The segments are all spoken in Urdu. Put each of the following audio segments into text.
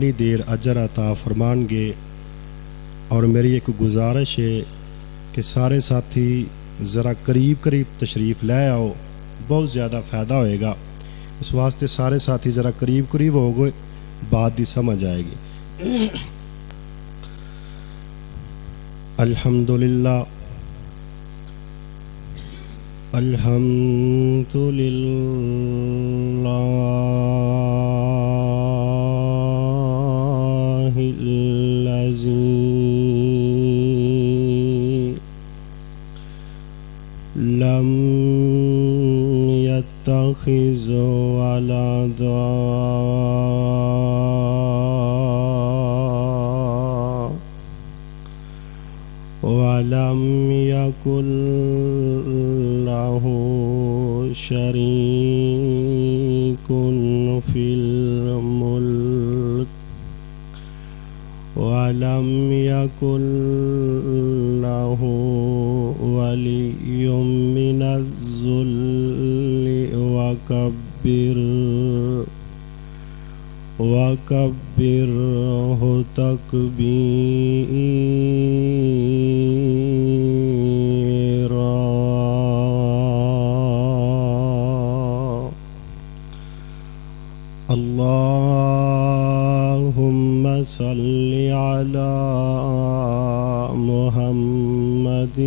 اتنی دیر اجر عطا فرمان گے. اور میری ایک گزارش ہے کہ سارے ساتھی ذرا قریب تشریف لے آؤ، بہت زیادہ فائدہ ہوئے گا. اس واسطے سارے ساتھی ذرا قریب ہو گئے، بات بھی سمجھ آئے گی. الحمدللہ الذی لم يتخذ ولدا ولم يكن له شريك في الملك ولم يكن له ولي من الذل وكبره تكبيرا. اللهم صل على محمد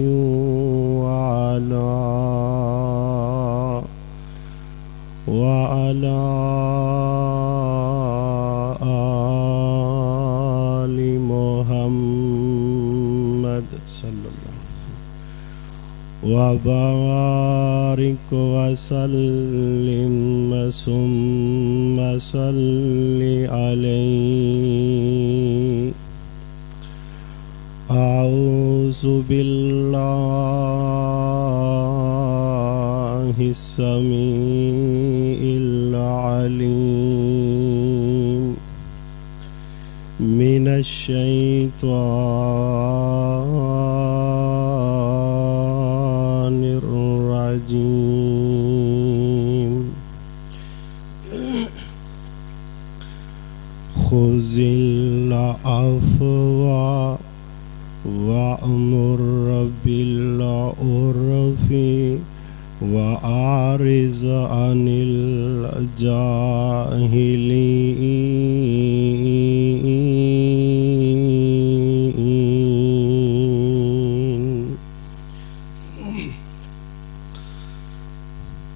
وعلى آل محمد صلی اللہ علیہ وسلم وبارك وسلم ثم صل عليه. أعوذ بالله السميع العليم من الشيطان الرجيم. خذ العفو وأمر بالعرف وأعرض عن الجاهلين.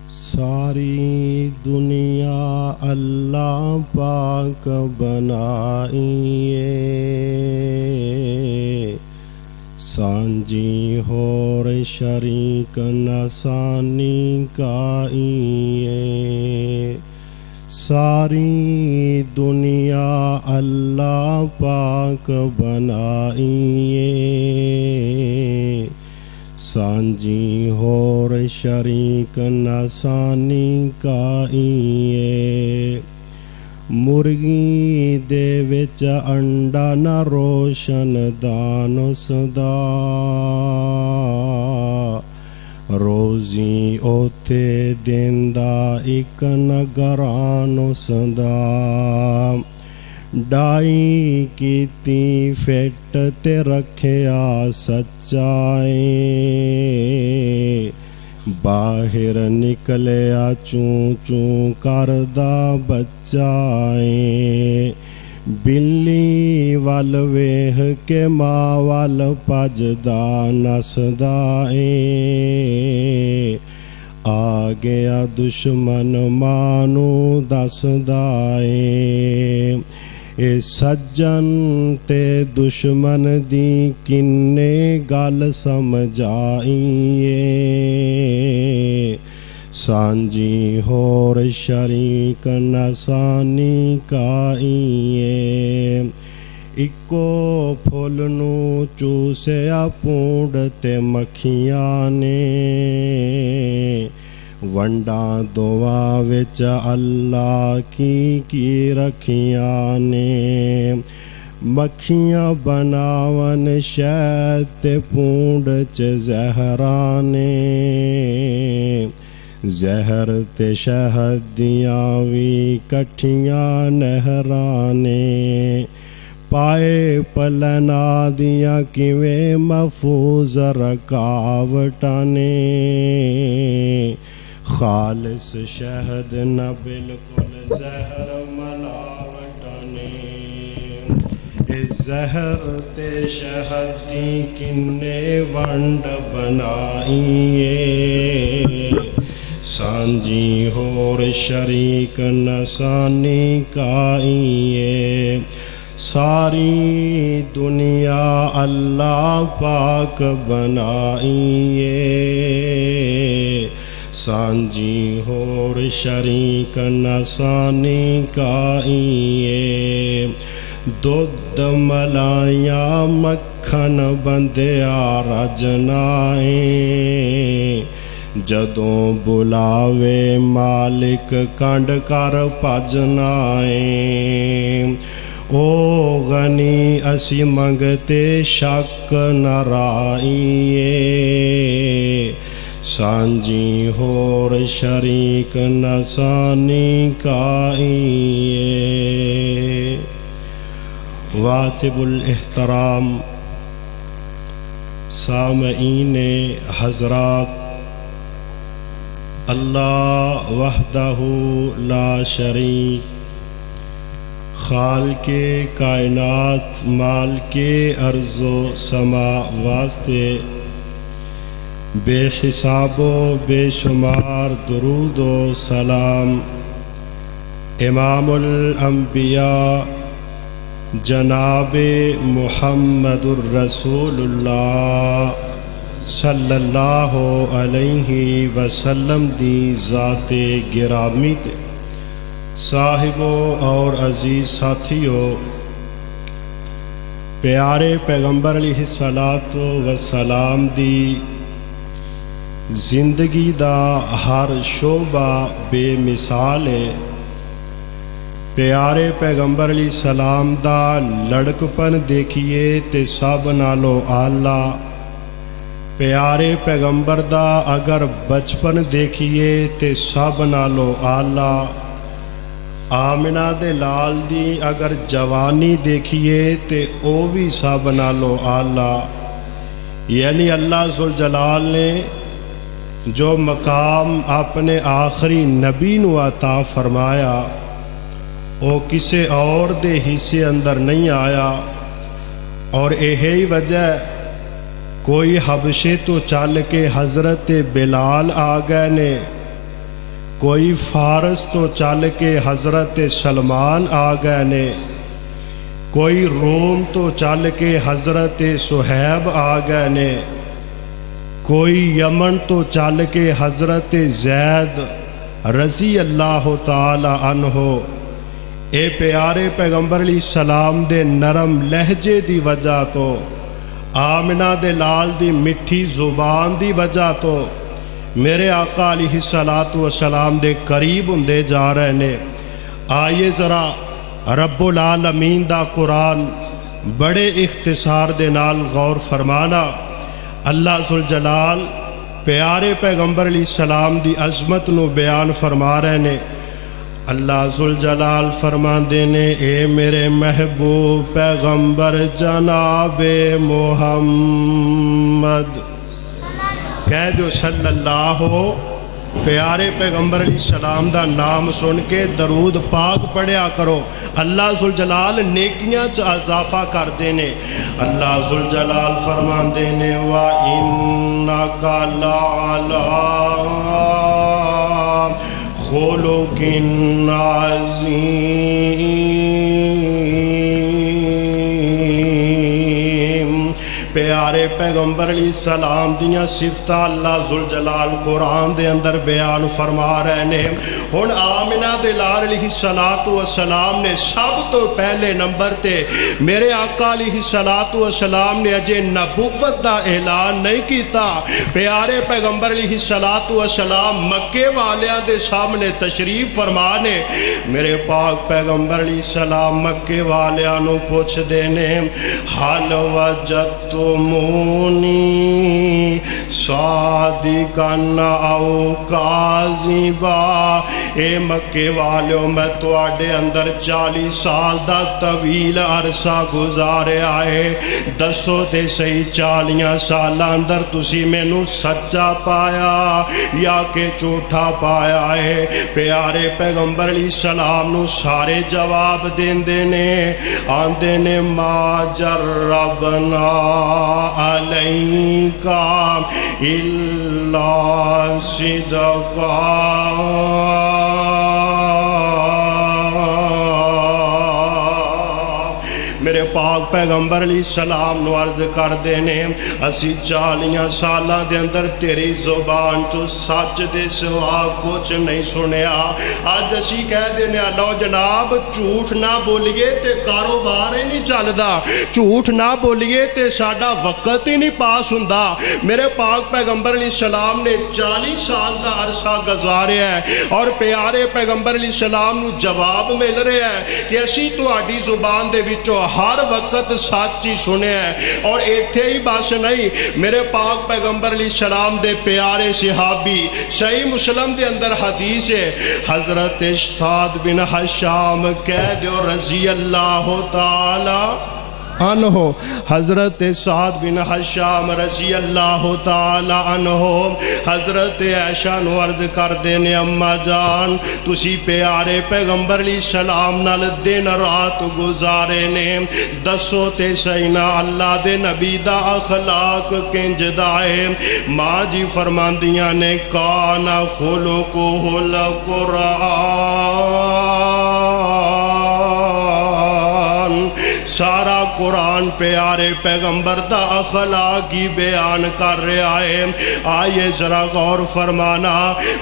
ساری دنیا اللہ پاک بنائیے، سانجی ہور شریک نسانی کائیے. ساری دنیا اللہ پاک بنائیے، سانجی ہور شریک نسانی کائیے. مرغی دے وچ انڈا نہ روشن دان سدا، روزی اوتے دیندا ایک نگران سدا. ڈائی کیتی فٹ تے رکھیا سچائی، باہر نکلیا چوں چوں کردا بچائے. بلی ول ویہ کے ماں ول پجدا نسدا اے، آ گیا دشمن ماں نوں دسدا اے. اے سجن تے دشمن دی کنے گل سمجھائیے، سانجی ہور شریک نسانی کائیے. اکو پھل نوں چوسیا پونڈ تے مکھیاں نے، ونڈاں دواں وچ اللہ کی رکھیاں نے. مکھیاں بناون شہد تے پونڈ چ زہرانے، زہر تے شہد دیاں وی کٹھیاں نہرانے. پائے پلنا دیاں کیویں محفوظ رکاوٹاں نے خالص شہد نہ بالکل زہر ملاوٹاں نے زہر تے شہد دی کنے ونڈ بنائیے سانجی ہور شریک نسانی کائیے ساری دنیا اللہ پاک بنائیے سانجی ہور شریک نسانی کائیے دودھ ملائیاں مکھن بندیا رجنائیں جدوں بلاوے مالک کنڈ کر بھجنائیں او غنی اسی منگتے شک نہ رائیے سانجی ہور شریک نسانی کائیے واجب الاحترام سامعین حضرات اللہ وحدہ لا شریک خالق کائنات مالک ارض و سما واسطے بے حساب و بے شمار درود و سلام امام الانبیاء جناب محمد الرسول اللہ صلی اللہ علیہ وسلم دی ذات گرامی تے صاحبوں اور عزیز ساتھیوں پیارے پیغمبر علیہ الصلاۃ والسلام دی زندگی دا ہر شعبہ بے مثال ہے پیارے پیغمبر علیہ السلام دا لڑکپن دیکھیے تے سب نالوں آلہ پیارے پیغمبر دا اگر بچپن دیکھیے تے سب نالوں آلہ آمنہ دے لال دی اگر جوانی دیکھیے تے او بھی سب نالوں آلہ یعنی اللہ ذوالجلال نے جو مقام اپنے آخری نبی نو عطا فرمایا وہ کسے اور دے حصے اندر نہیں آیا اور یہی وجہ کوئی حبشے تو چل کے حضرت بلال آ گئے نے کوئی فارس تو چل کے حضرت سلمان آ گئے نے کوئی روم تو چل کے حضرت صہیب آ گئے نے کوئی یمن تو چل کے حضرت زید رضی اللہ تعالی عنہ اے پیارے پیغمبر علیہ السلام دے نرم لہجے دی وجہ تو آمنہ دے لال دی مٹھی زبان دی وجہ تو میرے آقا علیہ السلام دے قریب ہوندے جا رہے نے آئیے ذرا رب العالمین دا قرآن بڑے اختصار دے نال غور فرمانا اللہ ذوالجلال پیارے پیغمبر علیہ السلام دی عظمت نو بیان فرما رہے نے اللہ ذوالجلال فرما دینے اے میرے محبوب پیغمبر جناب محمد کہہ جو صلی اللہ ہو پیارے پیغمبر علیہ السلام دا نام سن کے درود پاک پڑھیا کرو اللہ ذوالجلال نیکیاں چ اضافہ کر دینے اللہ ذوالجلال فرما دینے وَإِنَّكَ لَعَلَىٰ خُلُقٍ عَظِيمٍ پیارے پیغمبر علیہ السلام دیاں صفتہ اللہ ذوالجلال قرآن دے اندر بیان فرما رہے نے ہن آمنہ دے لال علیہ السلام نے سب تو پہلے نمبر تے میرے آقا علیہ السلام نے اجے نبوت دا اعلان نہیں کیتا پیارے پیغمبر علیہ السلام مکے والیاں دے سامنے تشریف فرمانے میرے پاک پیغمبر علیہ السلام مکے والیاں نو پوچھ دینے حال وجدتم تسمونی صادقن او کاذبا۔ اے مکے والیو میں تواڈے اندر 40 سال دا طویل عرصہ گزارے آئے، دسو تے صحیح 40 سال اندر تسی مینوں سچا پایا یا کہ جھوٹا پایا ہے؟ پیارے پیغمبر علیہ السلام نو سارے جواب دیندے نے، آندے نے ما جربنا علیکا الا صدقا۔ میرے پاک پیغمبر علیہ السلام نو عرض کر دینے، اسی 40 سالاں دے اندر تیری زبان تو سچ دے سوا کچھ نہیں سنیا۔ آج اسی کہہ دینے لو جناب جھوٹ نہ بولیے تے کاروبار ہی نہیں چلدا، جھوٹ نہ بولیے تے ساڈا وقت ہی نہیں پاس ہوندا۔ میرے پاک پیغمبر علیہ السلام نے 40 سال دا عرصہ گزاریا ہے اور پیارے پیغمبر علیہ السلام نو جواب مل رہا ہے کہ اسی تہاڈی زبان دے وچوں ہر وقت سچ ہی سنے ہیں۔ اور ایتھے ہی بس نہیں، میرے پاک پیغمبر علیہ السلام دے پیارے صحابی، صحیح مسلم دے اندر حدیث ہے، حضرت سعد بن حشام کہہ دیو رضی اللہ تعالی عنہ، حضرت سعد بن حشام رضی اللہ تعالی عنہ حضرت عائشہ نو عرض کر دینے اما جان تسی پیارے پیغمبر علیہ السلام نال دن رات گزارے نے، دسو تے سینا اللہ دے نبی دا اخلاق کنج دائے؟ ماں جی فرماندیاں نے کانا خلقہ القرآن، سارا قرآن پیارے پیغمبر دا اخلاق ہی بیان کر رہا ہے۔ آئیے ذرا غور فرمانا،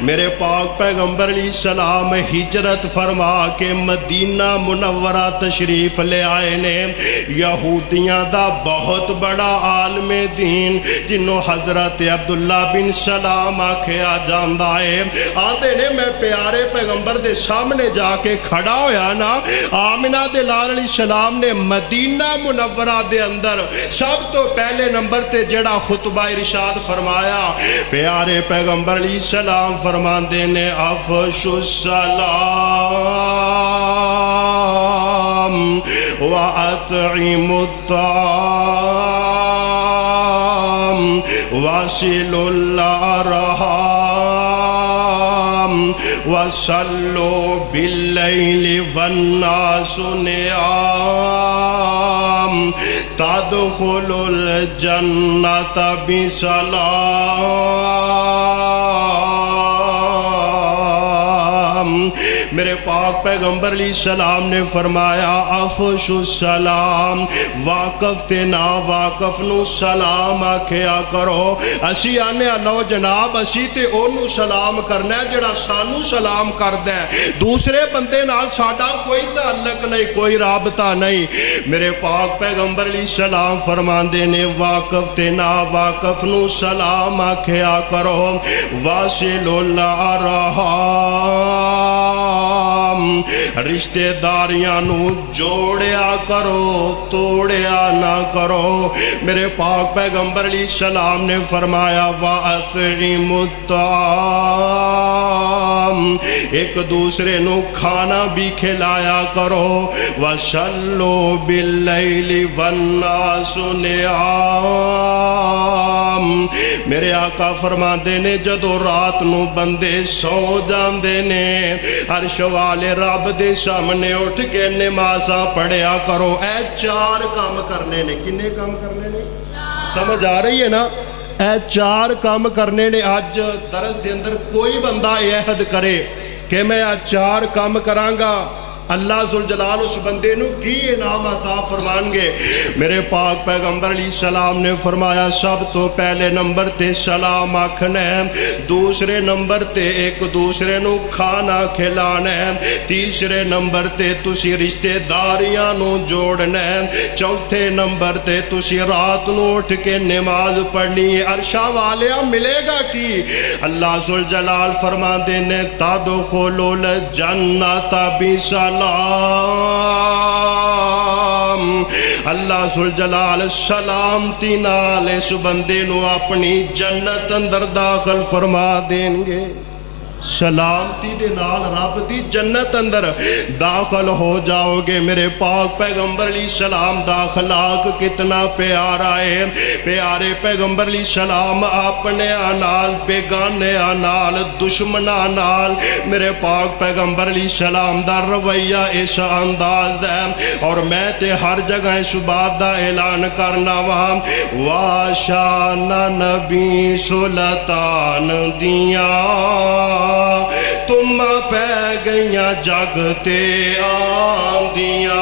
میرے پاک پیغمبر علیہ السلام ہجرت فرما کے مدینہ منورہ تشریف لے آئے نے، یہودیاں دا بہت بڑا عالم دین جنہوں حضرت عبداللہ بن سلام آکھیا جاندہ ہے، آتے نے میں پیارے پیغمبر دے سامنے جا کے کھڑا ہویا نا، آمنہ دے لال علیہ السلام نے مدینہ منورہ دے اندر سب تو پہلے نمبر تے جڑا خطبہ ارشاد فرمایا، پیارے پیغمبر علیہ السلام فرماندے نے افشوا السلام وَأَطْعِمُوا الطَّعَامَ وَصِلُوا الْأَرْحَامَ وَصَلُّوا بِاللَّيْلِ وَالنَّاسُ نِيَامٌ تَدْخُلُوا الْجَنَّةَ بِسَلَامٍ۔ میرے پاک پیغمبر علیہ السلام نے فرمایا افشوا السلام، واقف تے نا واقف نو سلام آکھیا کرو۔ اسی آنے لو جناب اسی تے اونو سلام کرنا ہے جڑا سانو سلام کردہ ہے، دوسرے بندے نال ساڈا کوئی تعلق نہیں، کوئی رابطہ نہیں۔ میرے پاک پیغمبر علیہ السلام فرماندے نے واقف تے نا واقف نو سلام آکھیا کرو، واصلوا الارحام، رشتے داریاں نو جوڑیا کرو توڑیا نہ کرو۔ میرے پاک پیغمبر علیہ السلام نے فرمایا وَأَطْعِمُوا الطَّعَامَ، ایک دوسرے نو کھانا بھی کھلایا کرو، وَصَلُّوا بِاللَّيْلِ وَالنَّاسُ نِيَامٌ۔ میرے آقا فرماندے نے جدو رات نو بندے سو جاندے نے، عرش والے رب دے سامنے اٹھ کے نمازاں پڑھیا کرو۔ اے 4 کام کرنے نے، کنے کام کرنے نے؟ سمجھ آ رہی ہے نا؟ اے 4 کام کرنے نے۔ آج درس دے اندر کوئی بندہ عہد کرے کہ میں آج 4 کام کرانگا، اللہ ذوالجلال اس بندے نو کی انعام عطا فرمان گے۔ میرے پاک پیغمبر علیہ السلام نے فرمایا سب تو پہلے نمبر تے سلام آکھنا ہے، دوسرے نمبر تے ایک دوسرے نو کھانا کھلانا ہے، تیسرے نمبر تے تسی رشتے داریاں نو جوڑنا ہے، چوتھے نمبر تے تسی رات نو اٹھ کے نماز پڑھنی ہے۔ عرشہ والیاں ملے گا کی؟ اللہ ذوالجلال فرما دینے تَدْخُلُوا الْجَنَّةَ بِسَلَامٍ، اللہ ذوالجلال سلامتی نال اس بندے نو اپنی جنت اندر داخل فرما دیں گے سلامتی دے نال رب دی جنت اندر داخل ہو جاؤ گے میرے پاک پیغمبر علیہ السلام دا اخلاق کتنا پیارا ہے پیارے پیغمبر علیہ السلام اپنے آنال بیگانے آنال دشمن آنال میرے پاک پیغمبر علیہ السلام دا رویہ اس انداز ہے اور میں تے ہر جگہ اس بات دا اعلان کرنا وہاں واشان نبی سلطان دیاں تم پہ گئیاں جگتے آندیاں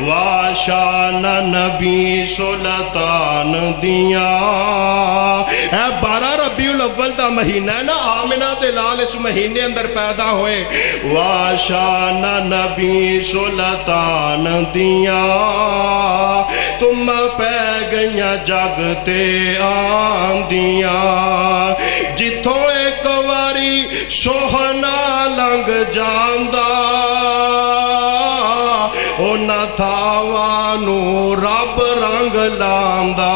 واشان نبی سلطان دیاں اے 12 ربیع الاول دا مہینہ ہے نا آمنہ دے لال اس مہینے اندر پیدا ہوئے واشان نبی سلطان دیاں تم پہ گئیاں جگتے آندیاں جتوں ایک واری سوہنا لنگ جاندہ اونا تھاوانو رب رنگ لاندہ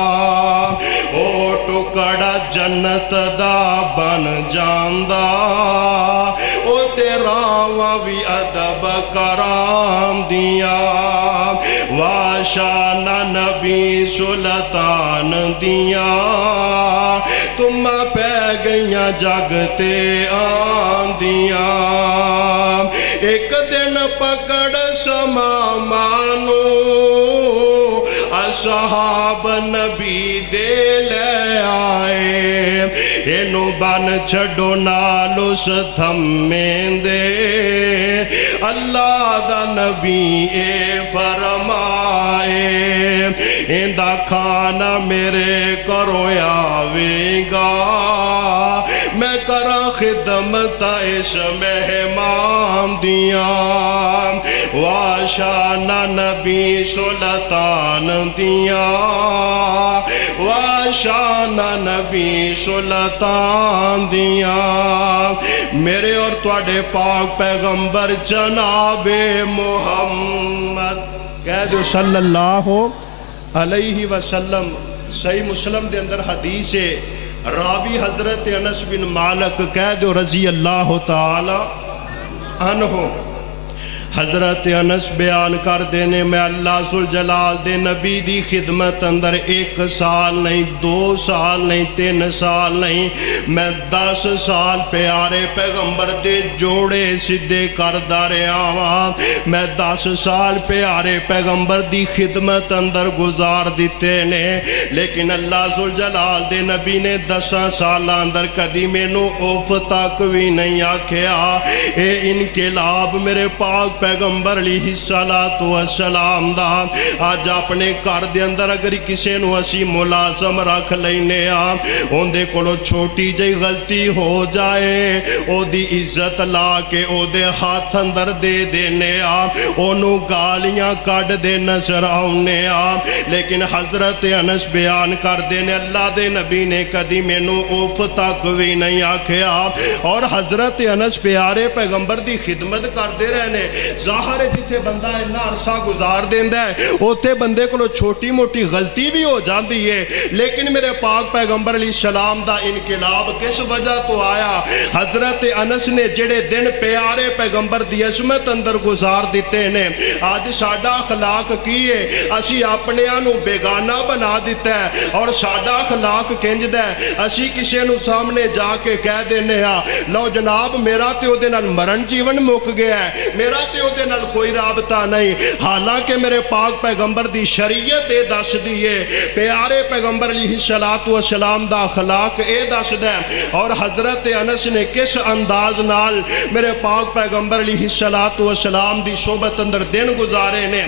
او ٹکڑا جنت دا بن جاندہ او تیرا وی ادب کرام دیا واشان نبی سلطان دیا تم پہ گئیاں جگتے آندیاں ایک دن پکڑ سمامانو اصحاب نبی دے لے آئے اینو بن چھڑو نالوس تھمیں دے اللہ دا نبی اے فرمائے ایندہ کھانا میرے کرو آوے گا میں کرا خدمت اس مہمان دیاں واشان نبی سلطان دیاں واشان نبی سلطان دیاں میرے اور تواڈے پاک پیغمبر جناب محمد کہہ دو صلی اللہ علیہ وسلم صحیح مسلم دے اندر حدیث ہے راوی حضرت انس بن مالک کہہ دو رضی اللہ تعالی عنہ حضرت انس بیان کر دینے میں اللہ ذوالجلال دے نبی دی خدمت اندر 1 سال نہیں 2 سال نہیں 3 سال نہیں میں 10 سال پیارے پیغمبر دے جوڑے صدے کردہ رہا ہاں میں 10 سال پیارے پیغمبر دی خدمت اندر گزار دیتے نے لیکن اللہ ذوالجلال دے نبی نے 10 سال اندر کدی میں نو اوف تک بھی نہیں آکھیا اے انقلاب میرے پاک پیغمبر علیہ السلام دا آج اپنے کار دے اندر اگر کسے نو اسی ملازم رکھ لینے ان دے کولو چھوٹی جائی غلطی ہو جائے او دی عزت لا کے او دے ہاتھ اندر دے دینے انو گالیاں کٹ دے نظر آنے لیکن حضرت انس بیان کر دینے اللہ دے نبی نے کدی میں نو اوف تک بھی نہیں آکھیا اور حضرت انس پیارے پیغمبر دی خدمت کر دے رہنے ظاہر ہے جتھے بندہ اتنا عرصہ گزار دیندہ ہے اوتے بندے کو چھوٹی موٹی غلطی بھی ہو جاندی ہے لیکن میرے پاک پیغمبر علیہ السلام دا انقلاب کس وجہ تو آیا حضرت انس نے جڑے دن پیارے پیغمبر دی عظمت اندر گزار دیتے نے آج ساڈا اخلاق کیے اسی اپنے آنو بیگانہ بنا دیتا ہے اور ساڈا اخلاق کنجدہ ہے اسی کسی نو سامنے جا کے کہہ دینے لو جناب میرا تے او دے نال مرن جیون مک گیا ہے میرا تے او دے نال کوئی رابطہ نہیں حالانکہ میرے پاک پیغمبر دی شریعت اے دس دیئے پیارے پیغمبر علیہ السلام دا اخلاق اے دس دے اور حضرت انس نے کس انداز نال میرے پاک پیغمبر علیہ السلام دی صحبت اندر دن گزارے نے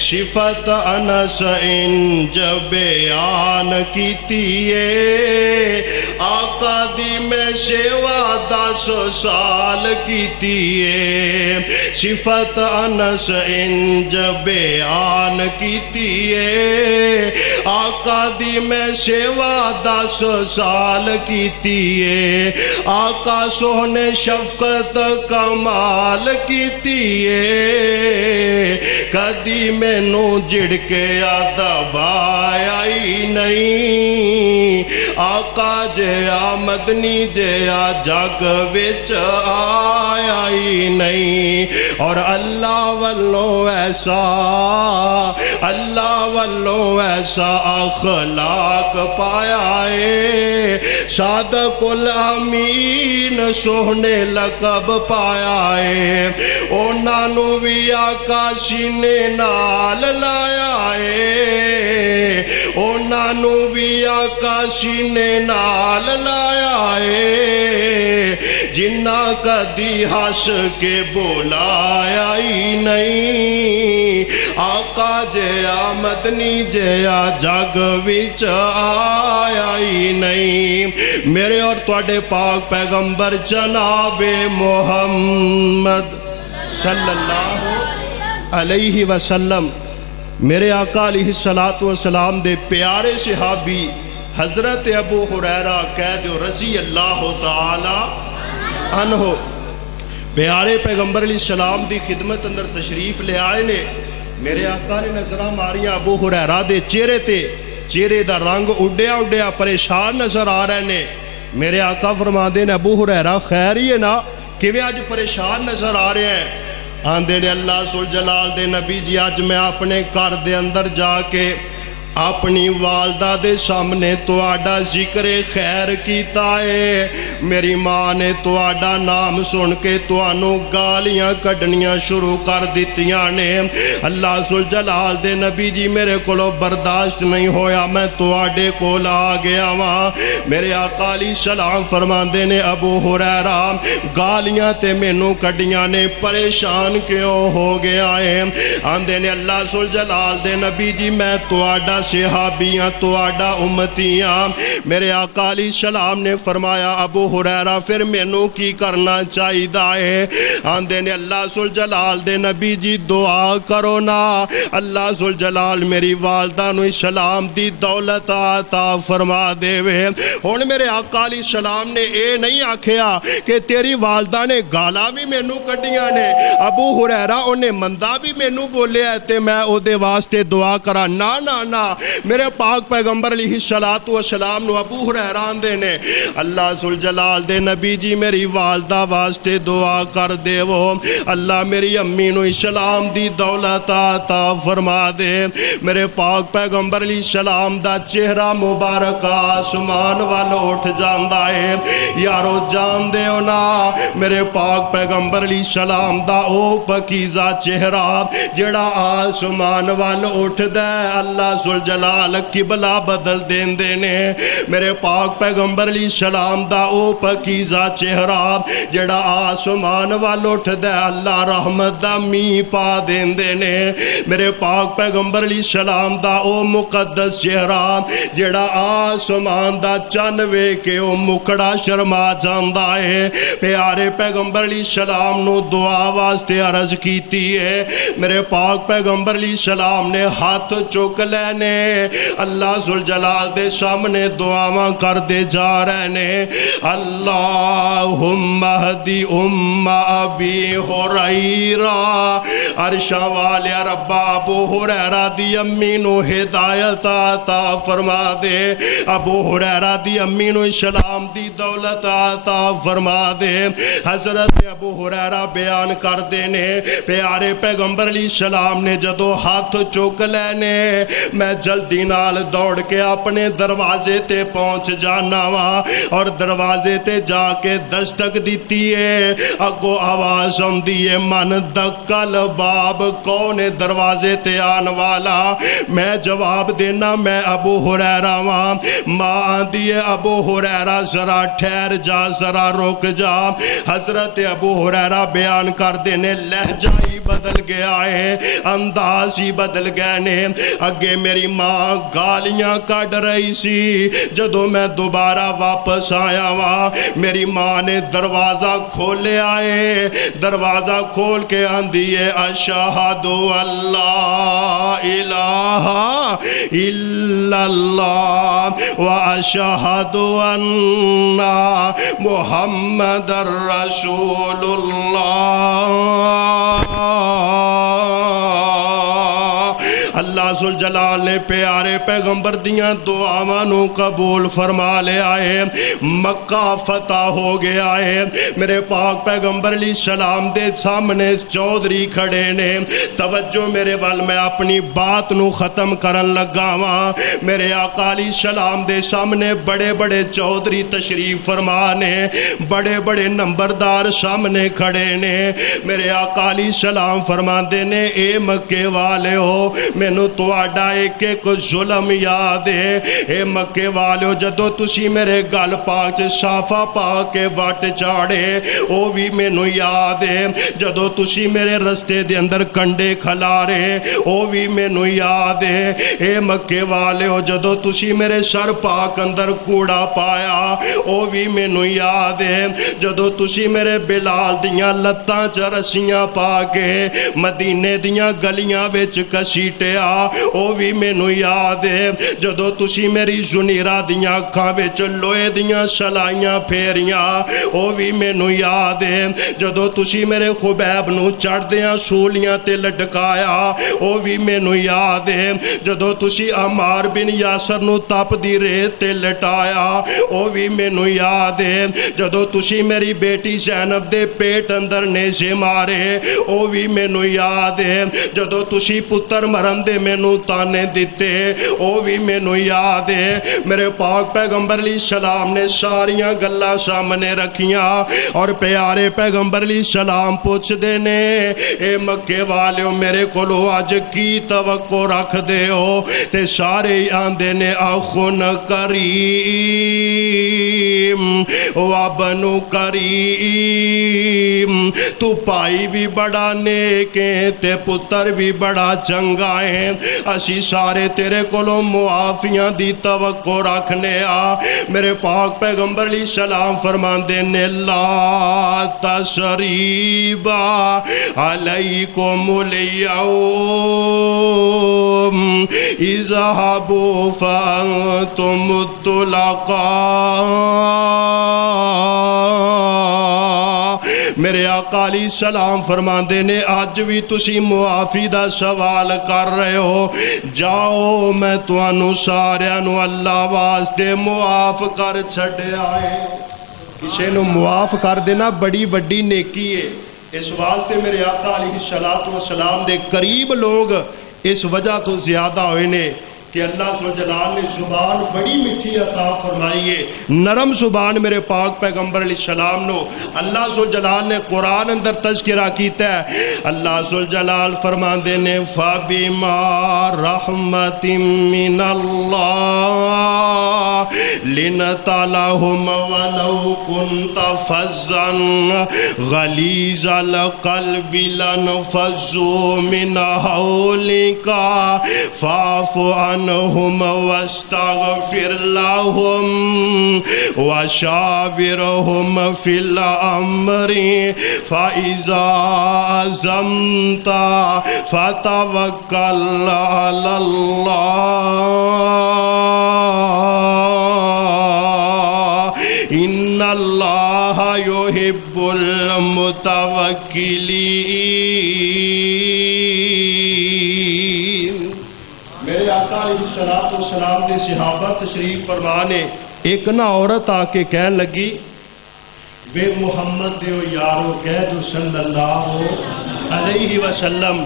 صفت انس انج بیان کیتیے آقا دی میں سیوا 10 سال کیتیے صفت صفت انس انج بیان کیتیے آقا دی میں سیوا 10 سال کیتیے آقا سونے شفقت کمال کیتیے کدی مینوں جھڑکے دبایا ہی نہیں آقا جیا مدنی جیا جگ وچ آیا ہی نہیں اور اللہ والوں ایسا اخلاق پایا ہے صادق الامین سوہنے لقب پایا ہے اونا نو بھی آقا سینے نال لایا ہے اونا نو بھی آقا سینے نال لایا ہے جنہ کدی ہس کے بولایا ہی نہیں آقا جیا مدنی جیا جگ وچ آیا ہی نہیں میرے اور تواڈے پاک پیغمبر جناب محمد صلی اللہ علیہ وسلم میرے آقا علیہ السلام دے پیارے صحابی حضرت ابو ہریرہ قید رضی اللہ تعالی عنہ پیارے پیغمبر علیہ السلام دی خدمت اندر تشریف لے آئے نے میرے آقا نے نظرہ ماریاں ابو ہریرہ دے چہرے دا رنگ اڈیا پریشان نظر آ رہے نے میرے آقا فرما دے نے ابو ہریرہ خیر ہی ہے نا کہ آج پریشان نظر آ رہے ہیں آندے نے اللہ ذوالجلال دے نبی جی آج میں اپنے گھر دے اندر جا کے اپنی والدہ دے سامنے تو آڈا ذکر خیر کیتا ہے میری ماں نے تو آڈا نام سن کے تو آنو گالیاں کڑنیاں شروع کر دیتیاں نے اللہ ذوالجلال دے نبی جی میرے کولو برداشت نہیں ہویا میں تو آڈے کول آ گیا وہاں میرے آقا علیہ السلام فرماندے نے ابو ہریرہ گالیاں تے مینوں کڑیاں نے پریشان کیوں ہو گیا ہے آندے نے اللہ ذوالجلال دے نبی جی میں تو آڈا صحابیاں تو آڈا امتیاں میرے آقا علیہ السلام نے فرمایا ابو ہریرہ پھر مینوں کی کرنا چاہی دائے آندے نے اللہ ذوالجلال دے نبی جی دعا کرو نا اللہ ذوالجلال میری والدہ نو اسلام دی دولت عطا فرما دے وے ہن میرے آقا علیہ السلام نے اے نہیں آکھیا کہ تیری والدہ نے گالا بھی مینوں کڈیاں نے ابو ہریرہ انہیں مندہ بھی مینوں بولے تے میں او دے واسطے دعا کرا نا میرے پاک پیغمبر علیہ السلام نو ابو ہریرہ آندے نے اللہ ذوالجلال دے نبی جی میری والدہ واسطے دعا کر دے وہ اللہ میری امی نو اسلام دی دولت عطا فرما دے میرے پاک پیغمبر علیہ السلام دا چہرہ مبارک آسمان والو اٹھ جاندہ ہے یارو جان دے نا میرے پاک پیغمبر علیہ السلام دا او پکیزہ چہرہ جڑا آسمان والو اٹھ دے اللہ ذوالجلال قبلہ بدل دین دینے میرے پاک پیغمبر علیہ السلام دا او پکیزہ چہرہ جڑا آسمان والو اٹھ دے اللہ رحمت دا می پا دین دینے میرے پاک پیغمبر علیہ السلام دا او مقدس چہرہ جڑا آسمان دا چنوے کے او مکڑا شرما جاندہ ہے پیارے پیغمبر علیہ السلام نو دعا واسطے عرض کیتی ہے میرے پاک پیغمبر علیہ السلام نے ہاتھ چک لینے اللہ ذوالجلال دے سامنے دعاواں کر دے جا رہے نے اللہم اہدی ابی ہریرہ عرشہ والے ربا ابو ہریرہ دی امی نو ہدایت عطا فرما دے ابو ہریرہ دی امی نو اسلام دی دولت عطا فرما دے حضرت ابو ہریرہ بیان کر دینے پیارے پیغمبر علیہ السلام نے جدو ہاتھ چک لینے میں جلدی نال دوڑ کے اپنے دروازے تے پہنچ جانا وا اور دروازے تے جا کے دستک دیتی ہے اگو آواز دیئے من دکل باب کون دروازے تے آن والا میں جواب دینا میں ابو ہریرہ وا ماں دیئے ابو ہریرہ ذرا ٹھہر جا ذرا رک جا حضرت ابو ہریرہ بیان کر دینے لہجہ ہی بدل گیا ہے انداز ہی بدل گئے نے اگے میری میری ماں گالیاں کڈ رہی سی جدو میں دوبارہ واپس آیا وا میری ماں نے دروازہ کھولے آئے دروازہ کھول کے آندھی ہے اشہد اللہ الہ الا اللہ و اشہد ان محمد رسول اللہ اللہ ذوالجلال نے پیارے پیغمبر دیاں دعاواں نو قبول فرما لے آئے مکہ فتح ہو گیا ہے میرے پاک پیغمبر علیہ السلام دے سامنے چودھری کھڑے نے توجہ میرے وال میں اپنی بات نو ختم کرن لگا ہاں میرے آقا علیہ السلام دے سامنے بڑے بڑے چودھری تشریف فرما نے بڑے بڑے نمبردار سامنے کھڑے نے میرے آقا علیہ السلام فرماندے نے اے مکے والے ہو مینو تواڈا ایک ایک ظلم یاد ہے اے مکے والے جدو تسی میرے گل پاک صافا پا کے وٹ چاڑے او بھی مینو یاد ہے جدو تسی میرے رستے دے اندر کنڈے کھلارے او بھی مینو یاد ہے اے مکے والے جدو تسی میرے سر پاک اندر کوڑا پایا او بھی مینو یاد ہے جدو تسی میرے بلال دیاں لتاں چ رسیاں پا کے مدینے دیاں گلیاں وچ کسیٹے او بھی مینو یاد ہے جدو تسی میری زنیرہ دیاں اکھاں وچ لوہے دیاں سلائیاں پھیریاں او بھی مینو یاد ہے جدو تسی میرے خبیب نو چڑھ دیاں سولیاں تے لٹکایا او بھی مینو یاد ہے جدو تسی عمار بن یاسر نو تپ دی ریت تے لٹایا او بھی مینو یاد ہے جدو تسی میری بیٹی زینب دے پیٹ اندر نیزے مارے او بھی مینو یاد ہے جدو تسی پتر مرن دے مینو تانے دیتے او بھی مینو یاد ہے میرے پاک پیغمبر علیہ السلام نے ساریاں گلاں سامنے رکھیاں اور پیارے پیغمبر علیہ السلام پوچھ دے نے اے مکے والے میرے کولو آج کی توقع رکھ دے ہو تے سارے آندے نے اخن کریم وابنو کریم تو پائی بھی بڑا نیک ہے تے پتر بھی بڑا چنگا ہے اسی سارے تیرے کولوں معافیاں دی توقع رکھنے میرے پاک پیغمبر علیہ السلام فرماندے نے لا تشریب علیکم الیوم اذهبوا فانتم الطلقاء میرے آقا علیہ السلام فرماندے نے آج بھی تسی معافی دا سوال کر رہے ہو جاؤ میں توانو ساریانو اللہ واسطے معاف کر چھڑے آئے کسے نو معاف کر دینا بڑی بڑی نیکی ہے اس واسطے میرے آقا علیہ السلام دے قریب لوگ اس وجہ تو زیادہ ہوئے نے کہ اللہ ذوالجلال نے زبان بڑی مٹھی عطا فرمائی ہے نرم زبان میرے پاک پیغمبر علیہ السلام نو اللہ ذوالجلال نے قرآن اندر تذکرہ کیتا ہے اللہ ذوالجلال فرماندے نے فَبِمَا رَحْمَةٍ مِّنَ اللَّهِ لِنْتَ لَهُمْ وَلَوْ كُنْتَ فَظًّا غَلِيظَ الْقَلْبِ لَانفَضُّوا مِنْ حَوْلِكَ فَاعْفُ عنهم واستغفر لهم وشاورهم في الأمر فإذا عزمت فتوكل على الله إن الله يحب المتوكلين میرے آقا علیہ السلام دے صحابہ تشریف فرمانے ایک نہ عورت آکے کہنے لگی بے محمد دیو یارو کہہ جو صلی اللہ علیہ وسلم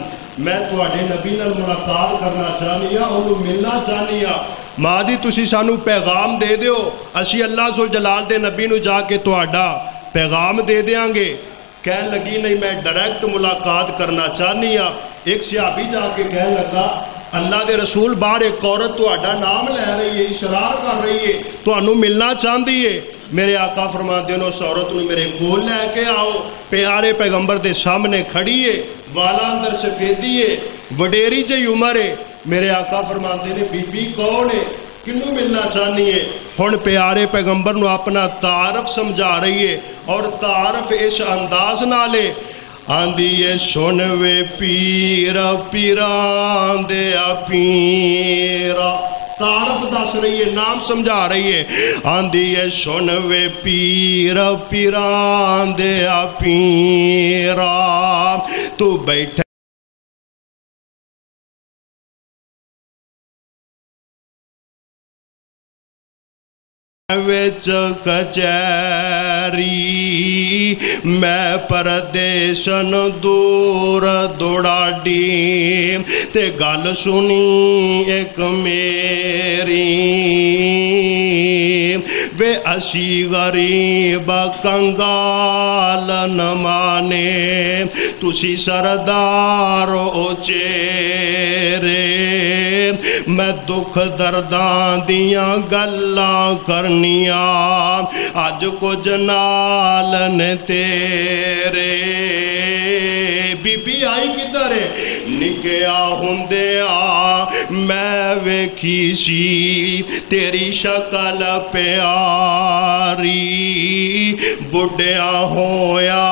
میں تو اڈے نبی نال ملاقات کرنا چاہنیا انہوں ملنا چاہنیا ماں دی تسی سانو پیغام دے دیو اسی اللہ ذوالجلال دے نبی نو جا کے تو اڈا پیغام دے دیاں گے کہنے لگی نہیں میں ڈائریکٹ ملاقات کرنا چاہنیا ایک صحابی جا کے کہنے لگا اللہ دے رسول باہر ایک عورت تو اڈا نام لے رہی ہے اشرار کر رہی ہے تو انہوں ملنا چاہتی ہے میرے آقا فرماندے نے اس عورت نے میرے کول لے کے آؤ پیارے پیغمبر دے سامنے کھڑی ہے والا اندر سفیدی ہے وڈیری جی عمر ہے میرے آقا فرماتے نے بی بی کون ہے کنوں ملنا چاہنی ہے ہن پیارے پیغمبر نو اپنا تعارف سمجھا رہی ہے اور تعارف اس انداز نالے آندھی ہے سنوے پیر پیران دیا پیرا تعارف دس رہی ہے نام سمجھا رہی ہے آندھی ہے سنوے پیر پیران دیا پیرا تو بیٹھے وچ کچہری میں پردیشن دور دوڑاڈی تے گل سنی ایک میری وے اسی غریب کنگال نہ مانے تسی سردار او چیرے میں دکھ درداں دیاں گلاں کرنیاں آج کچھ نال نے تیرے بی بی آئی کدھر ہے نکیا ہندیا میں ویکھی سی تیری شکل پیاری بڑھیاں ہویا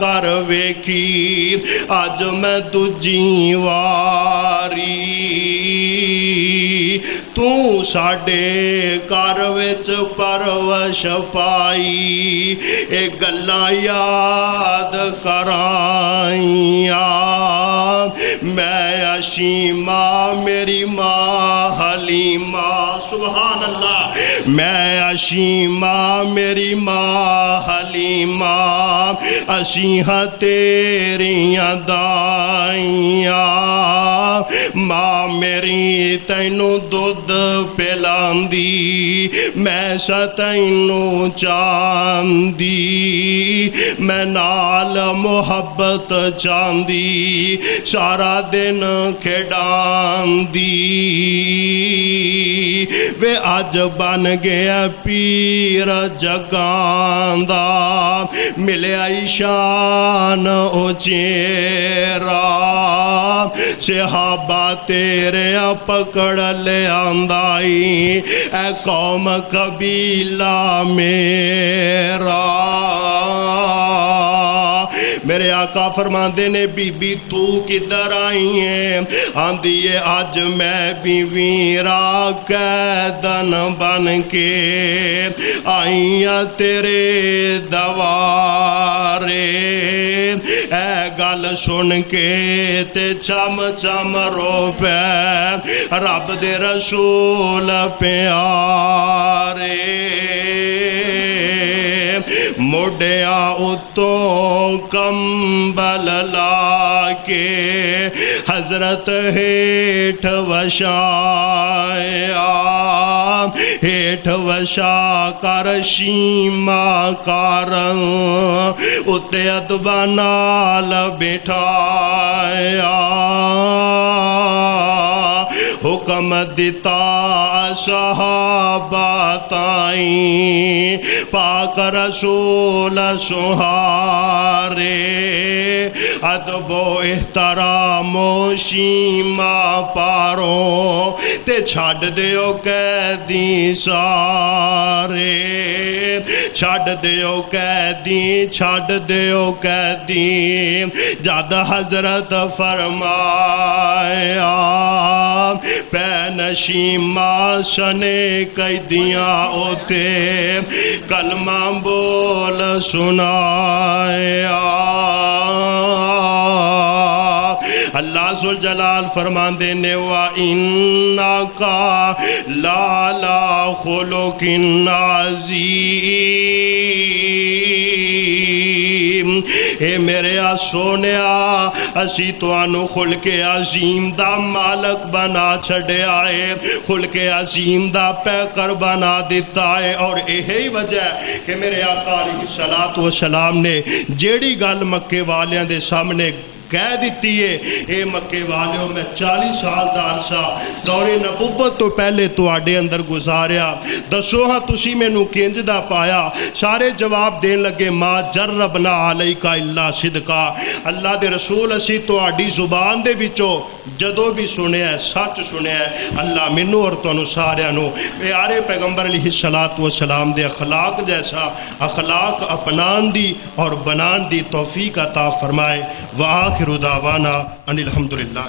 کر ویکھی آج میں تجھی واری تو ساڑے کاروچ پروش پائی اے گلاں یاد کرائیاں میں اشیمہ میری ماں حلیمہ سبحان اللہ میں اشیمہ میری ماں حلیمہ اشیہاں تیریاں دائیاں ماں میری تینوں دودھ پلاندی میں تینوں چاندی میں نال محبت چاندی سارا دن کھڑاندی وے آج بن گیا پیر جگان دا ملے شان او چیرا صحابہ تیرے پکڑ لے آندائی اے قوم قبیلہ میرا میرے آقا فرماندے نے بی بی تو کدھر آئی ہیں آندھیے آج میں بیویرا قیدن بن کے آئیاں تیرے دوارے اے گل سن کے تے چم چم رو پہ رب دے رسول پیارے موڑیاں اتوں کمبل لا کے حضرت ہیٹھ وشایا ہیٹھ وشا کر شیمہ کارن اتے ادبہ نال بٹھایا حکم دیتا صحابہ تائیں پاک رسول سہارے ادب و احترام و شیمہ پاروں تے چھاڑ دیو قیدی سارے چھاڑ دیو قیدی چھاڑ دیو قیدی جد حضرت فرمایا پین شیمہ شنے قیدیاں ہوتے کلمہ بول سنایا اللہ ذوالجلال فرمان دینے وَإِنَّكَ لَعَلَىٰ خُلُقٍ عَظِيمٍ اے میرے سونیا اسی تو انو خلق عظیم دا مالک بنا چھڑے آئے خلق عظیم دا پیکر بنا دیتا ہے اور یہی وجہ ہے کہ میرے آقا علیہ السلام نے جیڑی گل مکے والیاں دے سامنے کہہ دیتی ہے اے مکے والیو میں 40 سال دا عرصہ دور نبوت تو پہلے تواڈے اندر گزاریا، دسو ہاں تسی مینوں کنج دا پایا؟ سارے جواب دین لگے ما جربنا علیکا الا صدقا، اللہ دے رسول اسی تواڈی زبان دے وچوں جدو بھی سنیا ہے سچ سنیا ہے۔ اللہ مینوں اور تانوں سارے نوں پیارے پیغمبر علیہ الصلوۃ والسلام دے اخلاق جیسا اخلاق اپنان دی اور بنان دی توفیق عطا فرمائے۔ وآخر دعوانا ان الحمدللہ۔